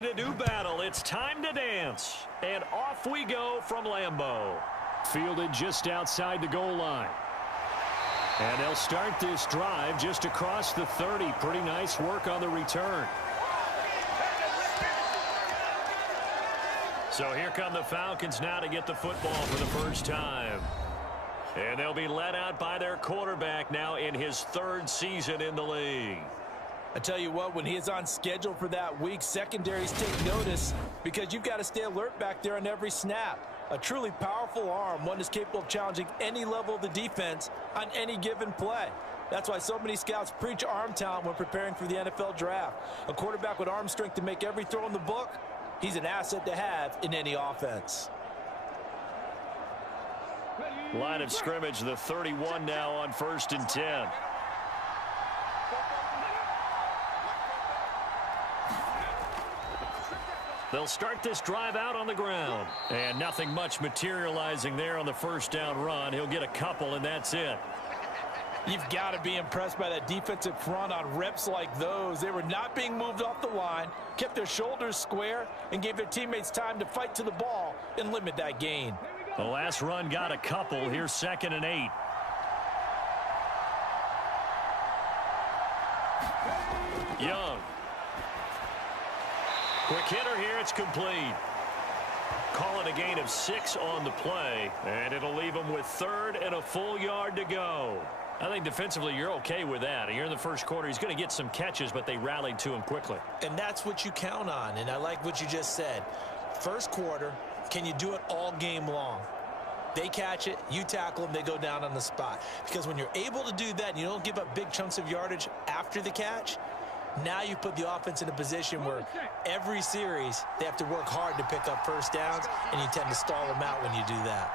To do battle, it's time to dance. And off we go from Lambeau. Fielded just outside the goal line. And they'll start this drive just across the 30. Pretty nice work on the return. So here come the Falcons now to get the football for the first time. And they'll be led out by their quarterback now in his third season in the league. I tell you what, when he is on schedule for that week, secondaries take notice because you've got to stay alert back there on every snap. A truly powerful arm, one that's capable of challenging any level of the defense on any given play. That's why so many scouts preach arm talent when preparing for the NFL draft. A quarterback with arm strength to make every throw in the book, he's an asset to have in any offense. Line of scrimmage, the 31 now on 1st and 10. They'll start this drive out on the ground. And nothing much materializing there on the first down run. He'll get a couple, and that's it. You've got to be impressed by that defensive front on reps like those. They were not being moved off the line, kept their shoulders square, and gave their teammates time to fight to the ball and limit that gain. The last run got a couple. Here's 2nd and 8. Young. Quick hitter here, it's complete. Call it a gain of 6 on the play, and it'll leave them with 3rd and a full yard to go. I think defensively you're okay with that. Here in the first quarter, he's going to get some catches, but they rallied to him quickly. And that's what you count on, and I like what you just said. First quarter, can you do it all game long? They catch it, you tackle them, they go down on the spot. Because when you're able to do that and you don't give up big chunks of yardage after the catch, now you put the offense in a position where every series they have to work hard to pick up first downs, and you tend to stall them out when you do that.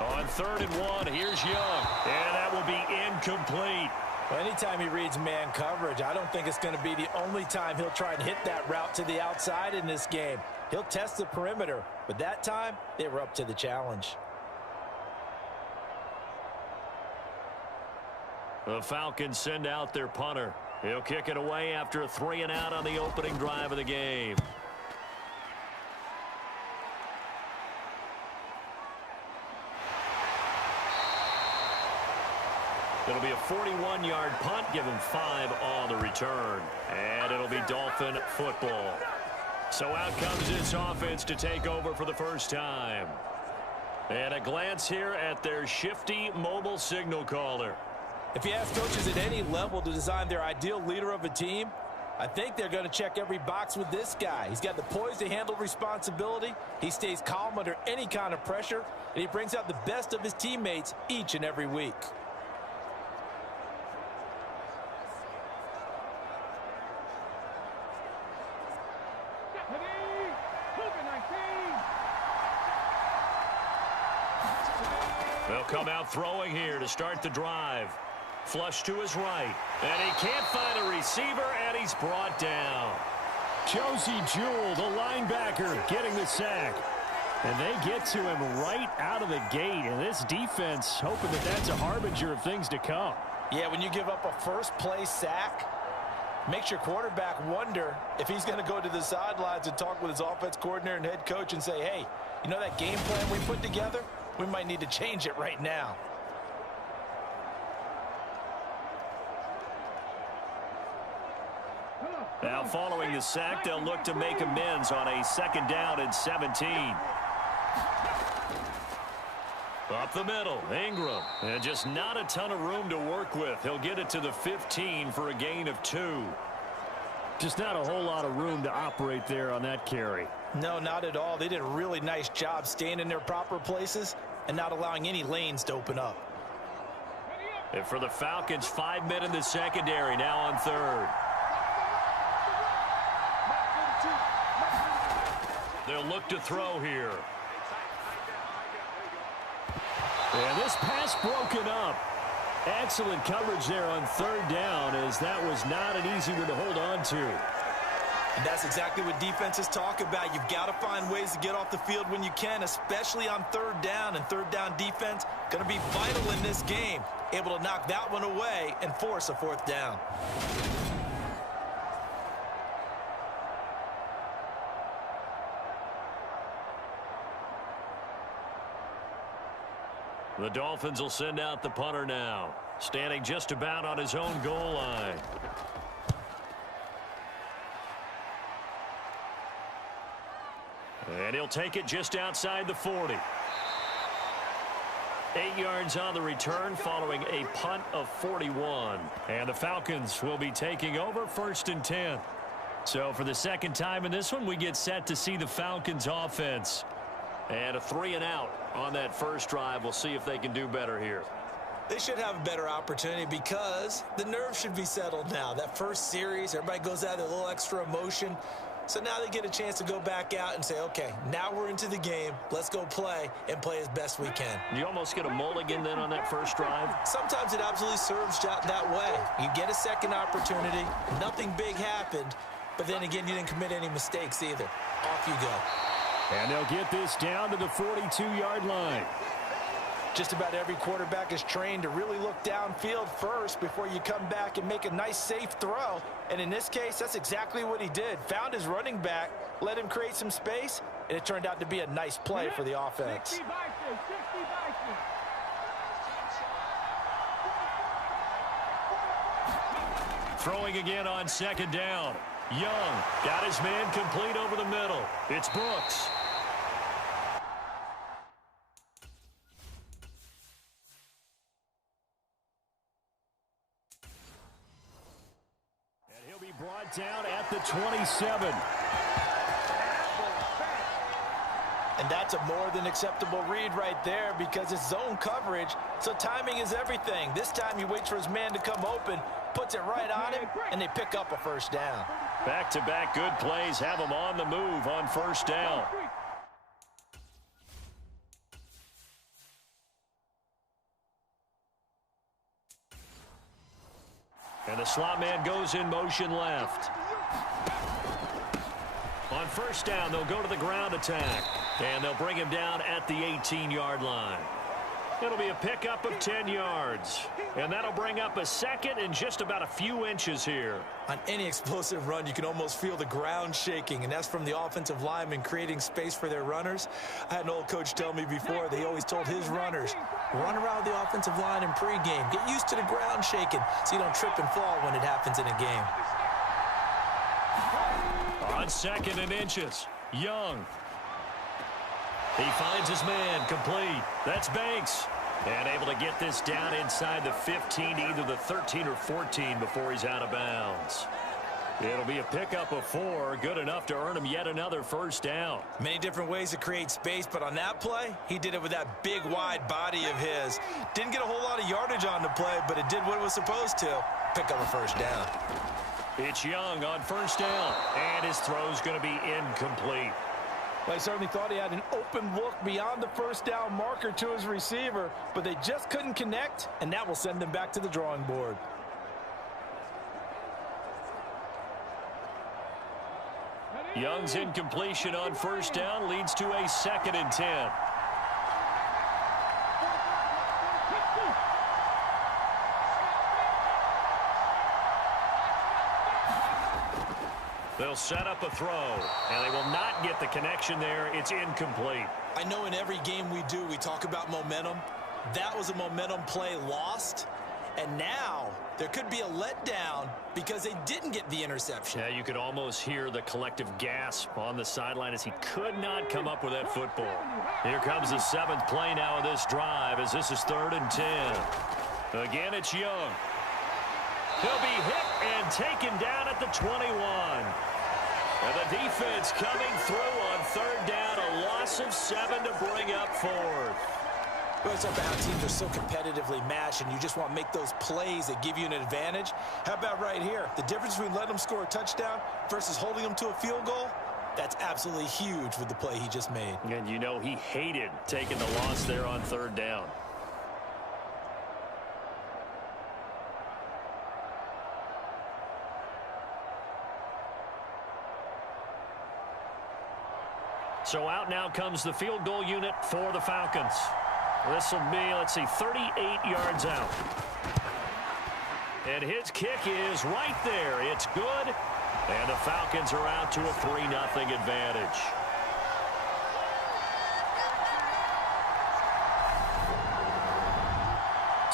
On 3rd and 1, here's Young. And that will be incomplete. Well, anytime he reads man coverage, I don't think it's going to be the only time he'll try and hit that route to the outside in this game. He'll test the perimeter, but that time they were up to the challenge. The Falcons send out their punter. He'll kick it away after a 3-and-out on the opening drive of the game. It'll be a 41-yard punt, give him 5 on the return. And it'll be Dolphin football. So out comes this offense to take over for the first time. And a glance here at their shifty mobile signal caller. If you ask coaches at any level to design their ideal leader of a team, I think they're going to check every box with this guy. He's got the poise to handle responsibility. He stays calm under any kind of pressure, and he brings out the best of his teammates each and every week. They'll come out throwing here to start the drive. Flush to his right. And he can't find a receiver, and he's brought down. Josie Jewell, the linebacker, getting the sack. And they get to him right out of the gate. And this defense hoping that that's a harbinger of things to come. Yeah, when you give up a first-play sack, makes your quarterback wonder if he's going to go to the sidelines and talk with his offense coordinator and head coach and say, hey, you know that game plan we put together? We might need to change it right now. Now following the sack, they'll look to make amends on a 2nd down and 17. Up the middle, Ingram. And just not a ton of room to work with. He'll get it to the 15 for a gain of 2. Just not a whole lot of room to operate there on that carry. No, not at all. They did a really nice job staying in their proper places and not allowing any lanes to open up. And for the Falcons, 5 men in the secondary now on 3rd. They'll look to throw here. And this pass broken up. Excellent coverage there on 3rd down, as that was not an easy one to hold on to. And that's exactly what defenses talk about. You've got to find ways to get off the field when you can, especially on 3rd down. And 3rd down defense going to be vital in this game. Able to knock that one away and force a 4th down. The Dolphins will send out the punter now, standing just about on his own goal line. And he'll take it just outside the 40. 8 yards on the return following a punt of 41. And the Falcons will be taking over 1st and 10. So for the second time in this one, we get set to see the Falcons offense. And a 3-and-out on that first drive. We'll see if they can do better here. They should have a better opportunity because the nerves should be settled now. That first series, everybody goes out with a little extra emotion. So now they get a chance to go back out and say, okay, now we're into the game. Let's go play and play as best we can. You almost get a mulligan then on that first drive? Sometimes it absolutely serves that way. You get a second opportunity. Nothing big happened. But then again, you didn't commit any mistakes either. Off you go. And they'll get this down to the 42-yard line. Just about every quarterback is trained to really look downfield first before you come back and make a nice, safe throw. And in this case, that's exactly what he did. Found his running back, let him create some space, and it turned out to be a nice play for the offense. Throwing again on 2nd down. Young got his man complete over the middle. It's Brooks. And he'll be brought down at the 27. And that's a more than acceptable read right there because it's zone coverage, so timing is everything. This time he waits for his man to come open, puts it right on him, and they pick up a first down. Back-to-back good plays have him on the move on 1st down. And the slot man goes in motion left. On 1st down, they'll go to the ground attack. And they'll bring him down at the 18-yard line. It'll be a pickup of 10 yards. And that'll bring up a second and just about a few inches here. On any explosive run, you can almost feel the ground shaking, and that's from the offensive linemen creating space for their runners. I had an old coach tell me before, they always told his runners, run around the offensive line in pregame. Get used to the ground shaking so you don't trip and fall when it happens in a game. On 2nd and inches, Young. He finds his man complete. That's Banks. And able to get this down inside the 15 to either the 13 or 14 before he's out of bounds. It'll be a pickup of 4, good enough to earn him yet another first down. Many different ways to create space, but on that play, he did it with that big, wide body of his. Didn't get a whole lot of yardage on the play, but it did what it was supposed to. Pick up a first down. It's Young on 1st down, and his throw's going to be incomplete. Well, I certainly thought he had an open look beyond the first down marker to his receiver, but they just couldn't connect, and that will send them back to the drawing board. Young's incompletion on 1st down leads to a 2nd and 10. They'll set up a throw, and they will not get the connection there. It's incomplete. I know in every game we do, we talk about momentum. That was a momentum play lost, and now there could be a letdown because they didn't get the interception. Yeah, you could almost hear the collective gasp on the sideline as he could not come up with that football. Here comes the 7th play now of this drive as this is 3rd and 10. Again, it's Young. He'll be hit and taken down at the 21. And the defense coming through on 3rd down, a loss of 7 to bring up 4th. Well, it's about how teams are so competitively matched, and you just want to make those plays that give you an advantage. How about right here? The difference between letting them score a touchdown versus holding them to a field goal, that's absolutely huge with the play he just made. And you know he hated taking the loss there on 3rd down. So out now comes the field goal unit for the Falcons. This will be, let's see, 38 yards out. And his kick is right there. It's good. And the Falcons are out to a 3-0 advantage.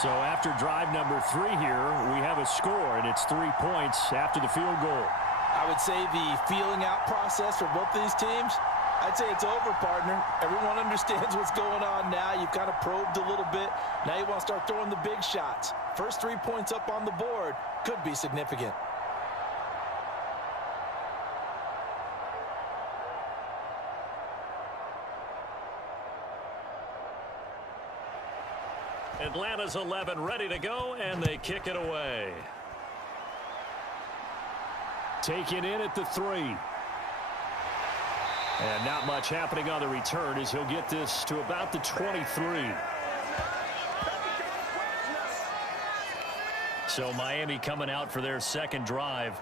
So after drive number 3 here, we have a score, and it's 3 points after the field goal. I would say the feeling out process for both these teams, I'd say it's over, partner. Everyone understands what's going on now. You've kind of probed a little bit. Now you want to start throwing the big shots. First 3 points up on the board could be significant. Atlanta's 11 ready to go, and they kick it away. Taken in at the 3. And not much happening on the return as he'll get this to about the 23. So Miami coming out for their second drive.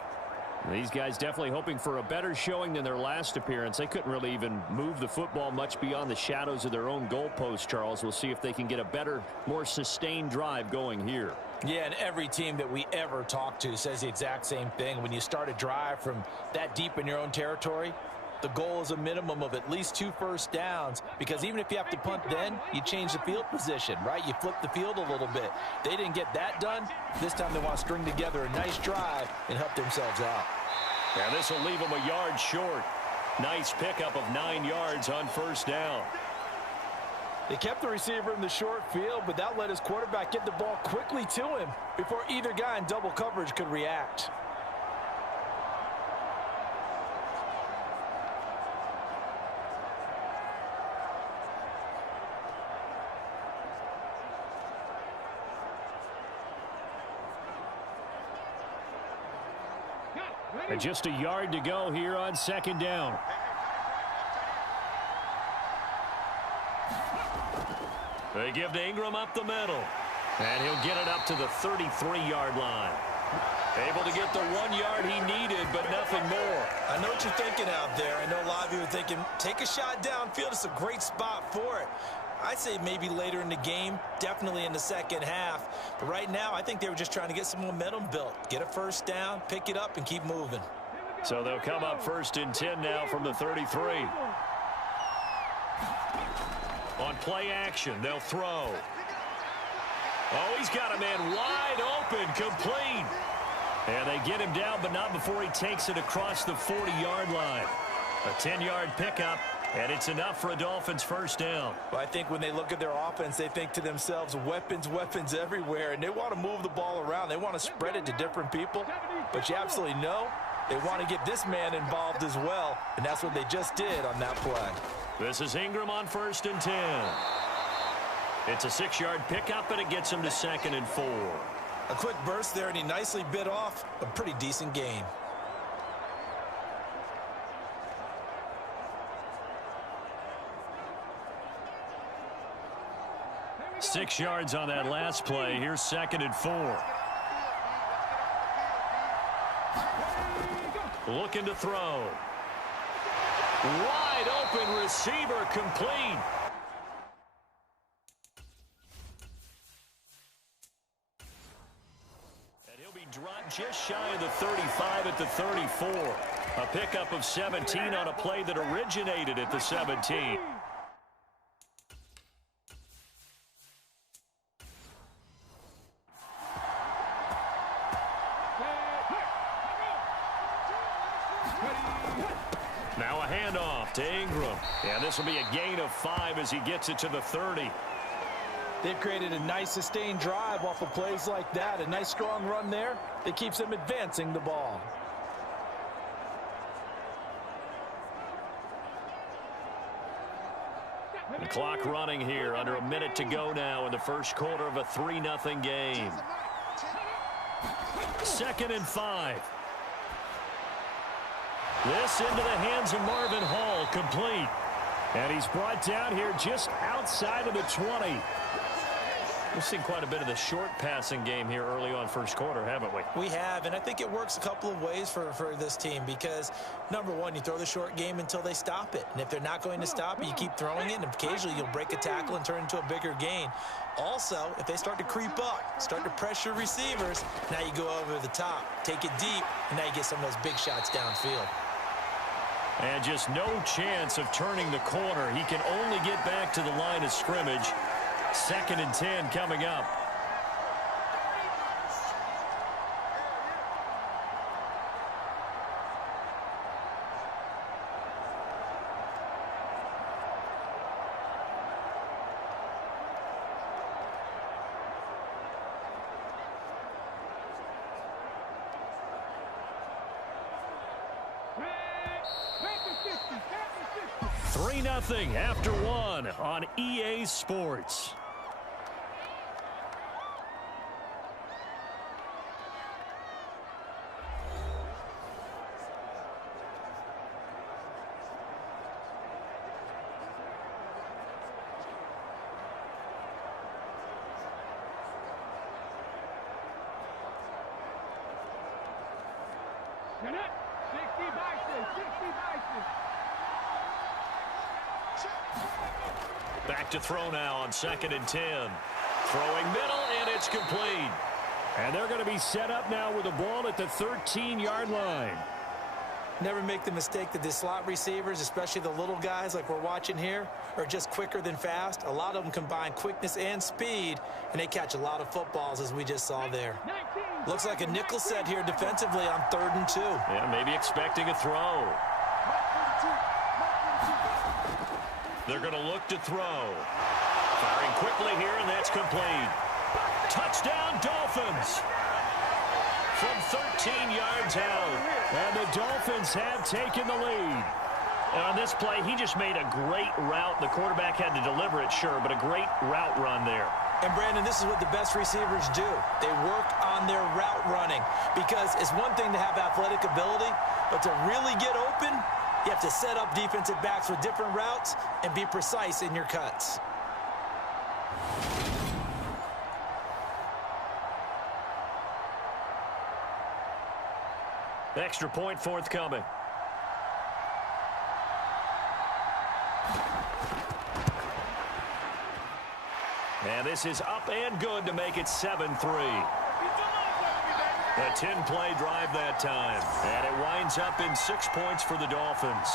These guys definitely hoping for a better showing than their last appearance. They couldn't really even move the football much beyond the shadows of their own goalpost, Charles. We'll see if they can get a better, more sustained drive going here. Yeah, and every team that we ever talk to says the exact same thing. When you start a drive from that deep in your own territory, the goal is a minimum of at least 2 first downs, because even if you have to punt then, you change the field position, right? You flip the field a little bit. They didn't get that done. This time they want to string together a nice drive and help themselves out. Yeah, this will leave them a yard short. Nice pickup of 9 yards on first down. They kept the receiver in the short field, but that let his quarterback get the ball quickly to him before either guy in double coverage could react. And just a yard to go here on second down. They give to Ingram up the middle. And he'll get it up to the 33-yard line. Able to get the 1 yard he needed, but nothing more. I know what you're thinking out there. I know a lot of you are thinking, take a shot downfield. It's a great spot for it. I'd say maybe later in the game, definitely in the second half. But right now, I think they were just trying to get some momentum built. Get a first down, pick it up, and keep moving. So they'll come up 1st and 10 now from the 33. On play action, they'll throw. Oh, he's got a man wide open, complete. And they get him down, but not before he takes it across the 40-yard line. A 10-yard pickup. And it's enough for a Dolphins first down. Well, I think when they look at their offense, they think to themselves, weapons, weapons everywhere. And they want to move the ball around. They want to spread it to different people. But you absolutely know they want to get this man involved as well. And that's what they just did on that play. This is Ingram on 1st and 10. It's a 6-yard pickup, and it gets him to 2nd and 4. A quick burst there, and he nicely bit off a pretty decent gain. 6 yards on that last play. Here's 2nd and 4. Looking to throw. Wide open receiver, complete. And he'll be dropped just shy of the 35 at the 34. A pickup of 17 on a play that originated at the 17. Now a handoff to Ingram. And this will be a gain of 5 as he gets it to the 30. They've created a nice sustained drive off of plays like that. A nice strong run there that keeps them advancing the ball. The clock running here. Under a minute to go now in the first quarter of a 3-0 game. 2nd and 5. This into the hands of Marvin Hall, complete. And he's brought down here just outside of the 20. We've seen quite a bit of the short passing game here early on first quarter, haven't we? We have, and I think it works a couple of ways for this team because, number one, you throw the short game until they stop it. And if they're not going to stop it, you keep throwing it, and occasionally you'll break a tackle and turn it into a bigger gain. Also, if they start to creep up, start to pressure receivers, now you go over the top, take it deep, and now you get some of those big shots downfield. And just no chance of turning the corner. He can only get back to the line of scrimmage. 2nd and 10 coming up. 3-0 after one on EA Sports. Back to throw now on 2nd and 10. Throwing middle, and it's complete. And they're going to be set up now with the ball at the 13-yard line. Never make the mistake that the slot receivers, especially the little guys like we're watching here, are just quicker than fast. A lot of them combine quickness and speed, and they catch a lot of footballs, as we just saw there. Looks like a nickel set here defensively on 3rd and 2. Yeah, maybe expecting a throw. They're going to look to throw. Firing quickly here, and that's complete. Touchdown, Dolphins! From 13 yards out. And the Dolphins have taken the lead. And on this play, he just made a great route. The quarterback had to deliver it, sure, but a great route run there. And, Brandon, this is what the best receivers do. They work on their route running, because it's one thing to have athletic ability, but to really get open, you have to set up defensive backs with different routes and be precise in your cuts. Extra point forthcoming. And this is up and good to make it 7-3. A 10-play drive that time. And it winds up in 6 points for the Dolphins.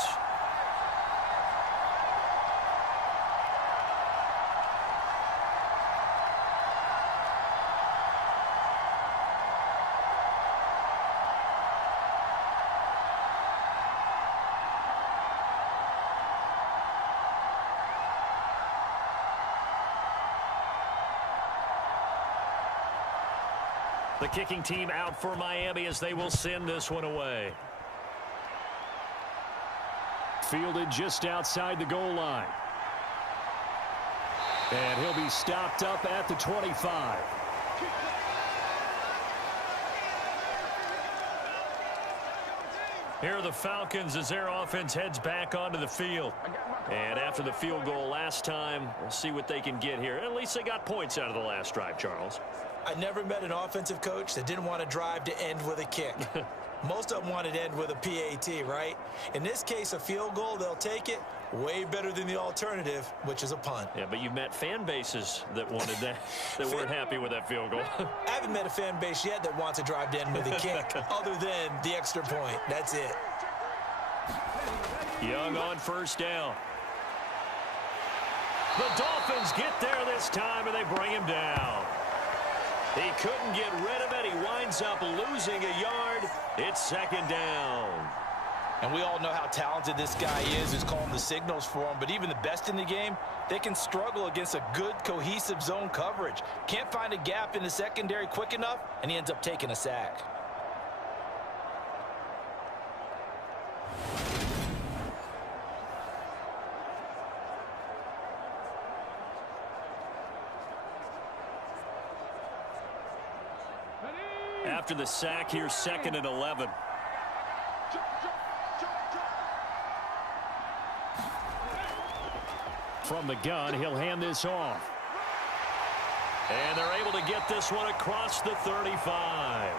The kicking team out for Miami as they will send this one away. Fielded just outside the goal line. And he'll be stopped up at the 25. Here are the Falcons as their offense heads back onto the field. And after the field goal last time, we'll see what they can get here. At least they got points out of the last drive, Charles. I never met an offensive coach that didn't want to drive to end with a kick. Most of them wanted to end with a PAT, right? In this case, a field goal, they'll take it. Way better than the alternative, which is a punt. Yeah, but you've met fan bases that wanted that, that weren't happy with that field goal. I haven't met a fan base yet that wants to drive to end with a kick, other than the extra point. That's it. Young on first down. The Dolphins get there this time, and they bring him down. He couldn't get rid of it. He winds up losing a yard. It's 2nd down. And we all know how talented this guy is who's calling the signals for him. But even the best in the game, they can struggle against a good, cohesive zone coverage. Can't find a gap in the secondary quick enough, and he ends up taking a sack. After the sack, here's 2nd and 11. From the gun, he'll hand this off. And they're able to get this one across the 35.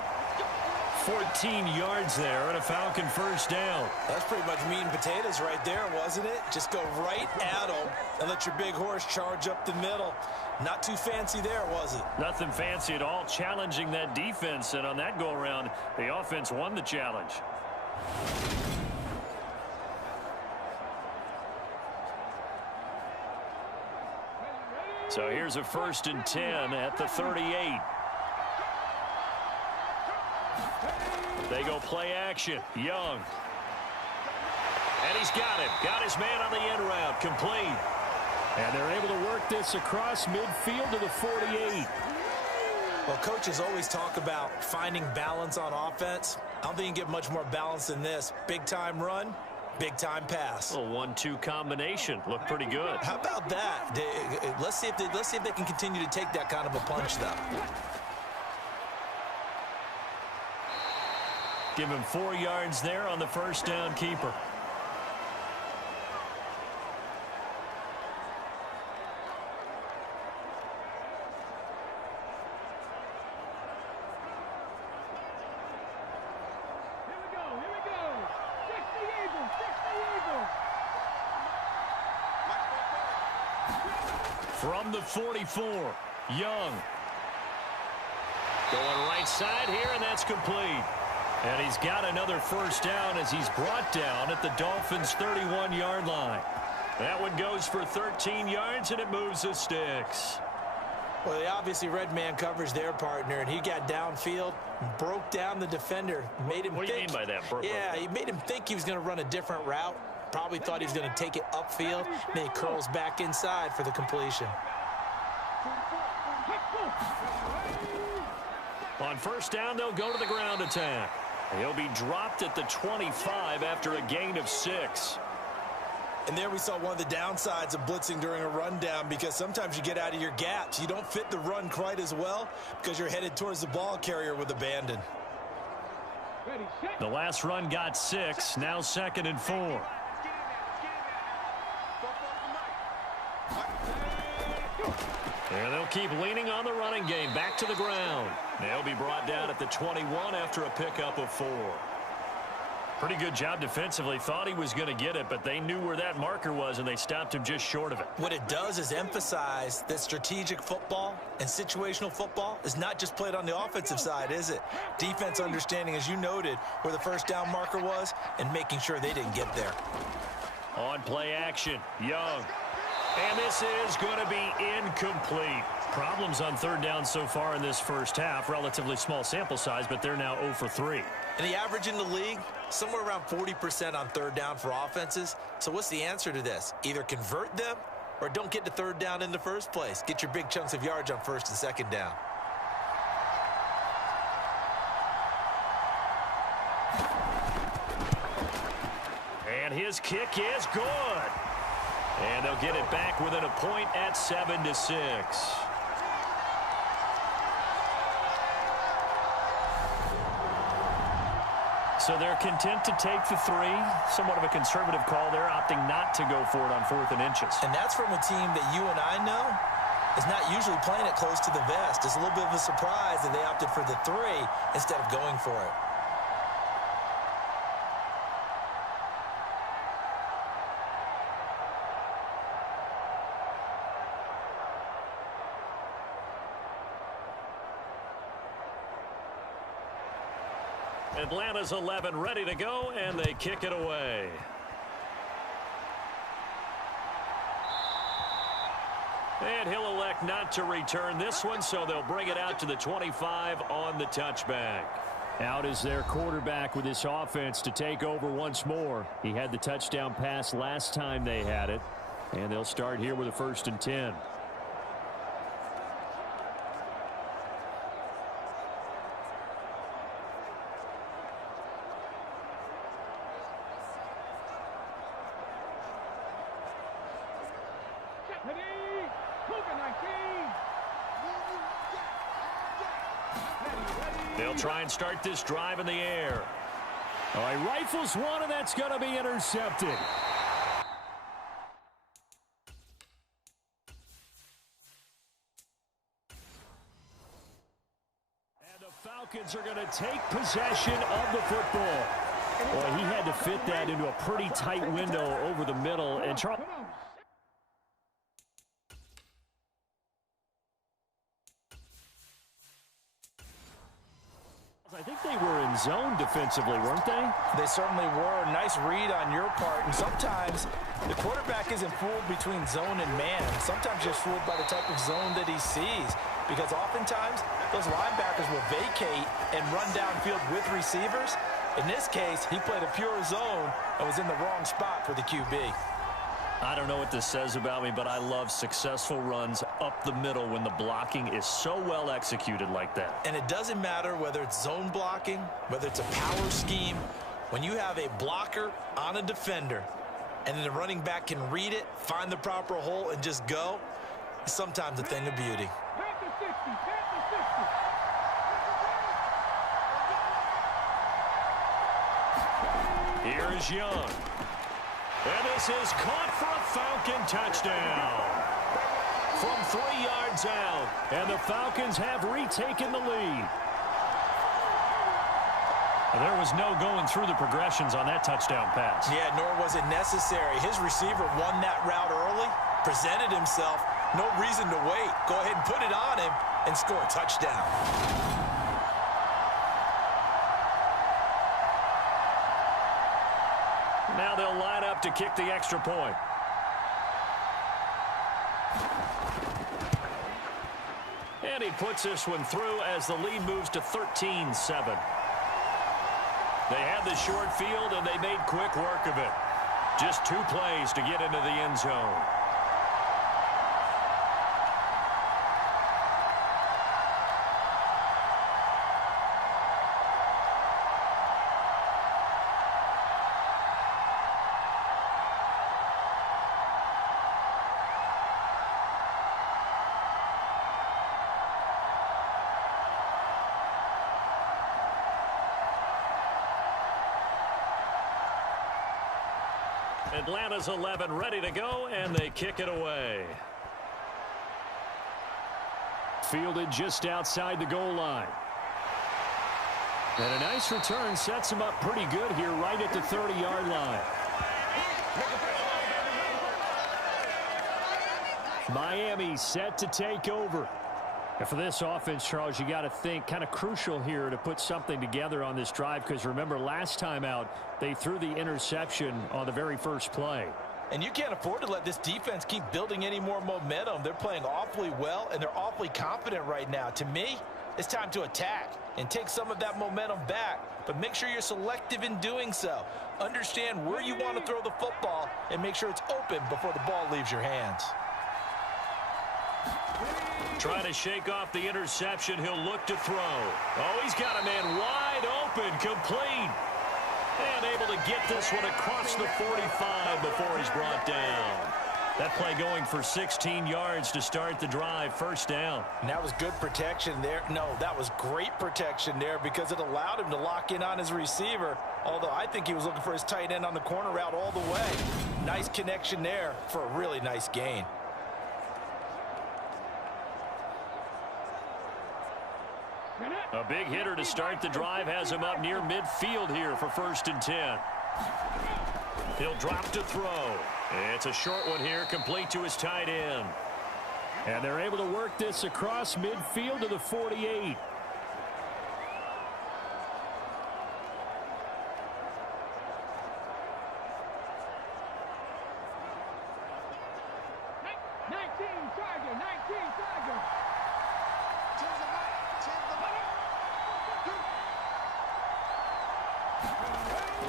14 yards there and a Falcon first down. That's pretty much meat and potatoes right there, wasn't it? Just go right at them and let your big horse charge up the middle. Not too fancy there, was it? Nothing fancy at all, challenging that defense. And on that go-around, the offense won the challenge. So here's a 1st and 10 at the 38. They go play action. Young. And he's got it. Got his man on the end route. Complete. And they're able to work this across midfield to the 48. Well, coaches always talk about finding balance on offense. I don't think you can get much more balance than this. Big-time run, Big-time pass. A 1-2 combination. Looked pretty good. How about that? Let's see if they can continue to take that kind of a punch, though. Give him 4 yards there on the first down keeper. From the 44, Young. Going right side here, and that's complete. And he's got another first down as he's brought down at the Dolphins' 31-yard line. That one goes for 13 yards, and it moves the sticks. Well, they obviously read man coverage their partner, and he got downfield, broke down the defender, made him think. What do you mean by that? Yeah, he made him think he was going to run a different route. Probably thought he was going to take it upfield. Then he curls back inside for the completion. On first down, they'll go to the ground attack. He'll be dropped at the 25 after a gain of 6. And there we saw one of the downsides of blitzing during a rundown, because sometimes you get out of your gaps. You don't fit the run quite as well because you're headed towards the ball carrier with abandon. The last run got 6. Now 2nd and 4. And they'll keep leaning on the running game. Back to the ground. They'll be brought down at the 21 after a pickup of 4. Pretty good job defensively. Thought he was going to get it, but they knew where that marker was, and they stopped him just short of it. What it does is emphasize that strategic football and situational football is not just played on the offensive side, is it? Defense understanding, as you noted, where the first down marker was and making sure they didn't get there. On play action, Young. And this is going to be incomplete. Problems on third down so far in this first half. Relatively small sample size, but they're now 0 for 3. And the average in the league, somewhere around 40% on third down for offenses. So what's the answer to this? Either convert them or don't get to third down in the first place. Get your big chunks of yards on first and second down. And his kick is good. And they'll get it back within a point at 7-6. So they're content to take the 3. Somewhat of a conservative call there, opting not to go for it on 4th and inches. And that's from a team that you and I know is not usually playing it close to the vest. It's a little bit of a surprise that they opted for the 3 instead of going for it. Atlanta's 11 ready to go, and they kick it away. And he'll elect not to return this one, so they'll bring it out to the 25 on the touchback. Out is their quarterback with this offense to take over once more. He had the touchdown pass last time they had it, and they'll start here with a 1st and 10. They'll try and start this drive in the air. All right, rifles one, and that's going to be intercepted. And the Falcons are going to take possession of the football. Boy, he had to fit that into a pretty tight window over the middle. And I think they were in zone defensively, weren't they? They certainly were. Nice read on your part. And sometimes the quarterback isn't fooled between zone and man. Sometimes just fooled by the type of zone that he sees. Because oftentimes, those linebackers will vacate and run downfield with receivers. In this case, he played a pure zone and was in the wrong spot for the QB. I don't know what this says about me, but I love successful runs up the middle when the blocking is so well executed like that. And it doesn't matter whether it's zone blocking, whether it's a power scheme, When you have a blocker on a defender, and then the running back can read it, find the proper hole, and just go, it's sometimes a thing of beauty. Here's Young. And this is caught for a Falcon touchdown. From 3 yards out, and the Falcons have retaken the lead. There was no going through the progressions on that touchdown pass. Yeah, nor was it necessary. His receiver won that route early, presented himself, no reason to wait. Go ahead and put it on him and score a touchdown. Now they'll line up to kick the extra point. And he puts this one through as the lead moves to 13-7. They had the short field, and they made quick work of it. Just 2 plays to get into the end zone. Atlanta's 11 ready to go, and they kick it away. Fielded just outside the goal line. And a nice return sets him up pretty good here right at the 30-yard line. Miami set to take over. And for this offense, Charles, you got to think kind of crucial here to put something together on this drive, because remember last time out they threw the interception on the very first play. And you can't afford to let this defense keep building any more momentum. They're playing awfully well, and they're awfully confident right now. To me, it's time to attack and take some of that momentum back, but make sure you're selective in doing so. Understand where you want to throw the football and make sure it's open before the ball leaves your hands. Trying to shake off the interception. He'll look to throw. Oh, he's got a man wide open, complete. And able to get this one across the 45 before he's brought down. That play going for 16 yards to start the drive, first down. And that was good protection there. No, that was great protection there because it allowed him to lock in on his receiver, although I think he was looking for his tight end on the corner route all the way. Nice connection there for a really nice gain. A big hitter to start the drive has him up near midfield here for 1st and 10. He'll drop to throw. It's a short one here, complete to his tight end. And they're able to work this across midfield to the 48.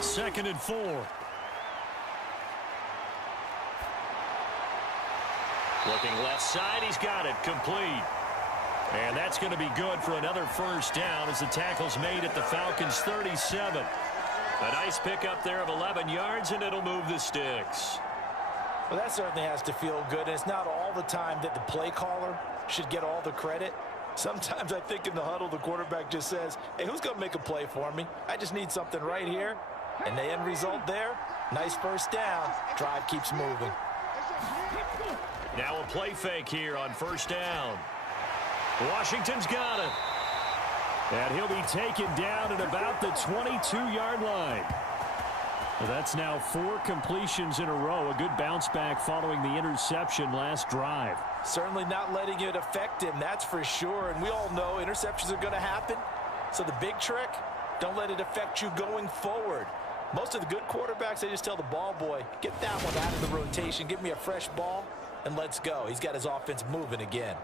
Second and 4. Looking left side, he's got it, complete. And that's going to be good for another first down as the tackle's made at the Falcons' 37. A nice pickup there of 11 yards, and it'll move the sticks. Well, that certainly has to feel good. And it's not all the time that the play caller should get all the credit. Sometimes I think in the huddle, the quarterback just says, hey, who's going to make a play for me? I just need something right here. And the end result there, nice first down. Drive keeps moving. Now a play fake here on first down. Washington's got it. And he'll be taken down at about the 22-yard line. Well, that's now 4 completions in a row. A good bounce back following the interception last drive. Certainly not letting it affect him, that's for sure. And we all know interceptions are going to happen. So the big trick, don't let it affect you going forward. Most of the good quarterbacks, they just tell the ball boy, get that one out of the rotation, give me a fresh ball, and let's go. He's got his offense moving again.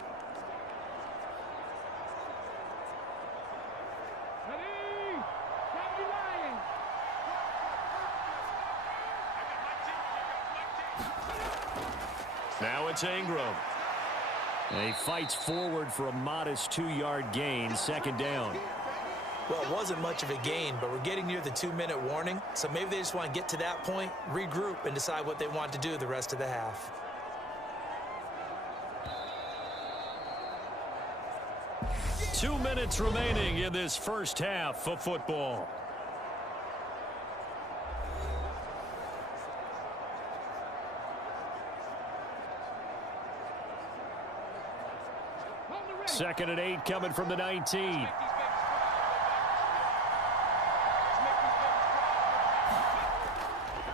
Now it's Ingram. And he fights forward for a modest 2-yard gain, second down. Well, it wasn't much of a gain, but we're getting near the 2-minute warning, so maybe they just want to get to that point, regroup, and decide what they want to do the rest of the half. Two minutes remaining in this first half of football. Second and 8 coming from the 19.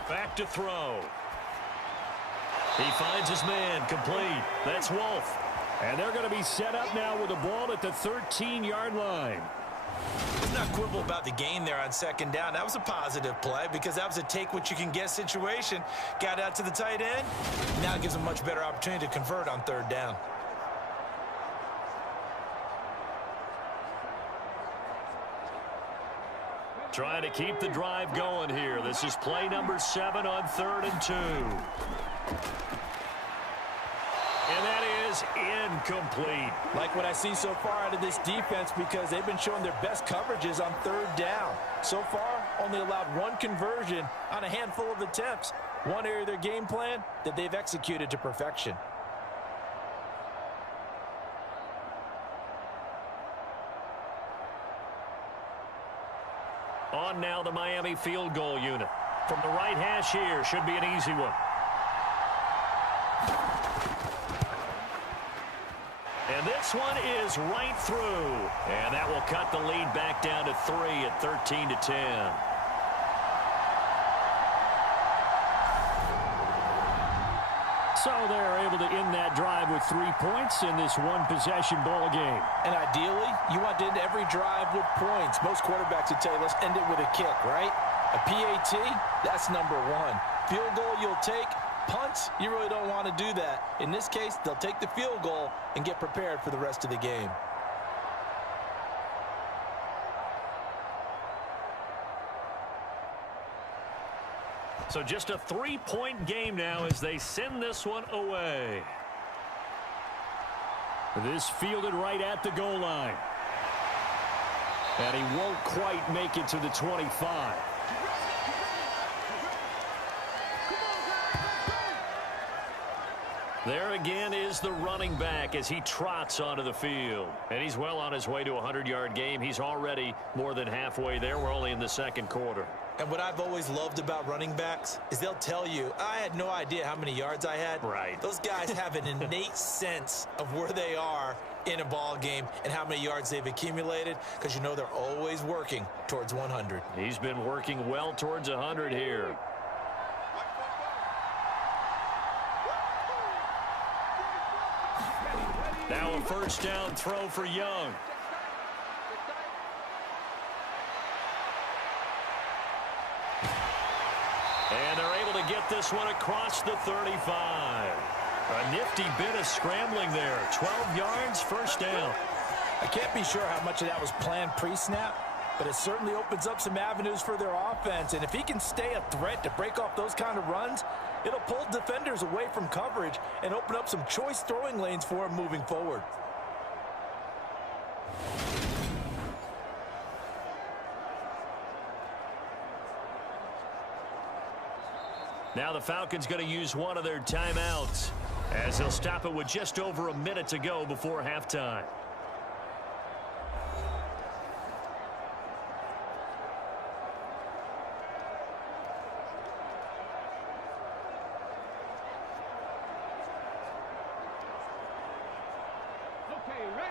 Back to throw. He finds his man, complete. That's Wolf. And they're going to be set up now with the ball at the 13-yard line. Let's not quibble about the gain there on second down. That was a positive play because that was a take-what-you-can-get situation. Got out to the tight end. Now it gives them a much better opportunity to convert on third down. Trying to keep the drive going here. This is play number 7 on 3rd and 2. And that is incomplete. Like what I see so far out of this defense because they've been showing their best coverages on third down. So far, only allowed one conversion on a handful of attempts. One area of their game plan that they've executed to perfection. On now the Miami field goal unit. From the right hash here, should be an easy one. And this one is right through. And that will cut the lead back down to 3 at 13-10. So they're able to end that drive with 3 points in this one-possession ball game. And ideally, you want to end every drive with points. Most quarterbacks would tell you, let's end it with a kick, right? A PAT, that's number 1. Field goal you'll take. Punts, you really don't want to do that. In this case, they'll take the field goal and get prepared for the rest of the game. So just a 3-point game now as they send this one away. This fielded right at the goal line. And he won't quite make it to the 25. There again is the running back as he trots onto the field. And he's well on his way to a 100-yard game. He's already more than halfway there. We're only in the second quarter. And what I've always loved about running backs is they'll tell you, I had no idea how many yards I had. Right. Those guys have an innate sense of where they are in a ball game and how many yards they've accumulated because you know they're always working towards 100. He's been working well towards 100 here. Now a first down throw for Young. And they're able to get this one across the 35. A nifty bit of scrambling there. 12 yards, first down. I can't be sure how much of that was planned pre-snap, but it certainly opens up some avenues for their offense. And if he can stay a threat to break off those kind of runs, it'll pull defenders away from coverage and open up some choice throwing lanes for him moving forward. Now the Falcons going to use one of their timeouts as they'll stop it with just over a minute to go before halftime.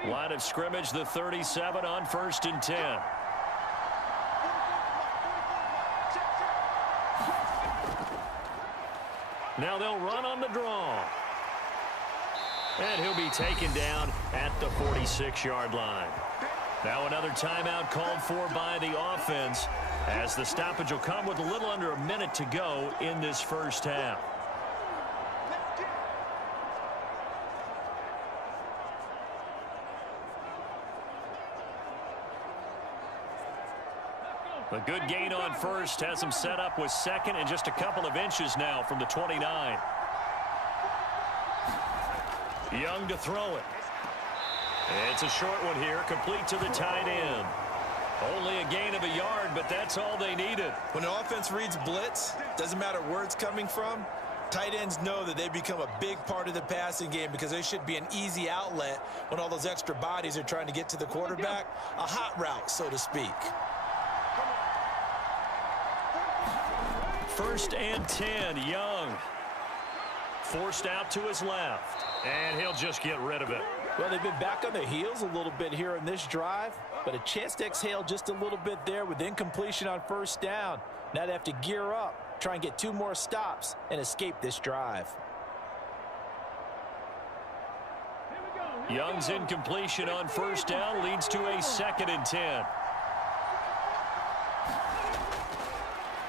Line of scrimmage, the 37 on 1st and 10. Now they'll run on the draw. And he'll be taken down at the 46-yard line. Now another timeout called for by the offense as the stoppage will come with a little under a minute to go in this first half. A good gain on first has him set up with second and just a couple of inches now from the 29. Young to throw it. It's a short one here, complete to the tight end. Only a gain of a yard, but that's all they needed. When the offense reads blitz, doesn't matter where it's coming from, tight ends know that they become a big part of the passing game because they should be an easy outlet when all those extra bodies are trying to get to the quarterback. A hot route, so to speak. 1st and 10, Young. Forced out to his left, and he'll just get rid of it. Well, they've been back on their heels a little bit here in this drive, but a chance to exhale just a little bit there with incompletion on 1st down. Now they have to gear up, try and get 2 more stops, and escape this drive. Young's incompletion on 1st down leads to a 2nd and 10.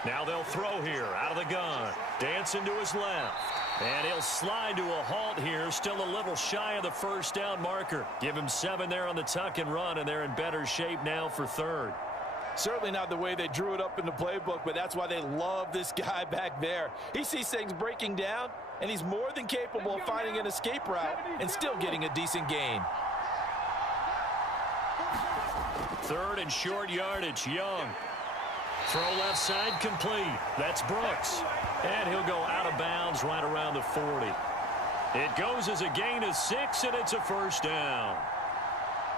Now they'll throw here out of the gun. Dancing to his left. And he'll slide to a halt here. Still a little shy of the 1st down marker. Give him 7 there on the tuck and run, and they're in better shape now for 3rd. Certainly not the way they drew it up in the playbook, but that's why they love this guy back there. He sees things breaking down, and he's more than capable of finding an escape route and still getting a decent gain. 3rd and short yardage, Young. Throw left side complete. That's Brooks. And he'll go out of bounds right around the 40. It goes as a gain of 6, and it's a 1st down.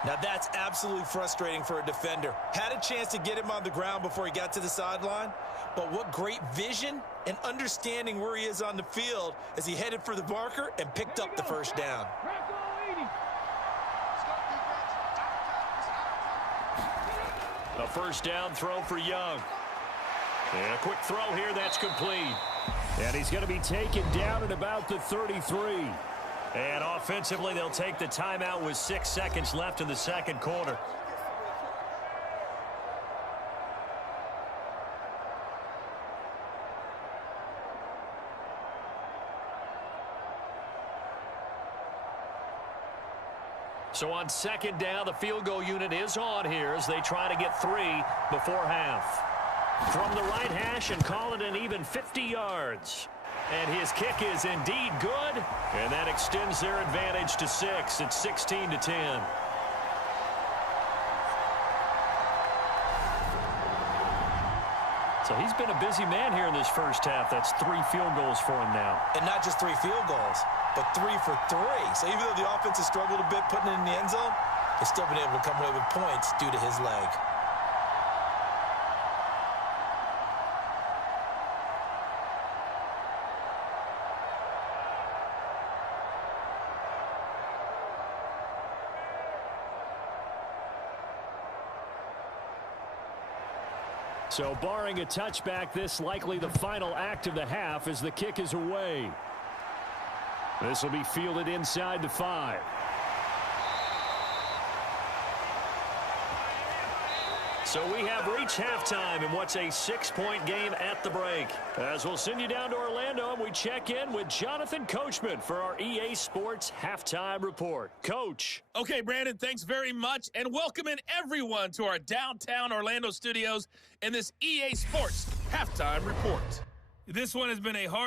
Now that's absolutely frustrating for a defender. Had a chance to get him on the ground before he got to the sideline, but what great vision and understanding where he is on the field as he headed for the marker and picked up the 1st down. A 1st down throw for Young. And a quick throw here, that's complete. And he's going to be taken down at about the 33. And offensively, they'll take the timeout with 6 seconds left in the 2nd quarter. So on 2nd down, the field goal unit is on here as they try to get 3 before half. From the right hash and call it an even 50 yards. And his kick is indeed good. And that extends their advantage to 6. It's 16-10. So he's been a busy man here in this 1st half. That's 3 field goals for him now. And not just 3 field goals, but 3 for 3. So even though the offense has struggled a bit putting it in the end zone, they've still been able to come away with points due to his leg. So barring a touchback, this likely the final act of the half as the kick is away. This will be fielded inside the 5. So we have reached halftime in what's a 6-point game at the break. As we'll send you down to Orlando, and we check in with Jonathan Coachman for our EA Sports Halftime Report. Coach. Okay, Brandon, thanks very much, and welcome in everyone to our downtown Orlando studios in this EA Sports Halftime Report. This one has been a hard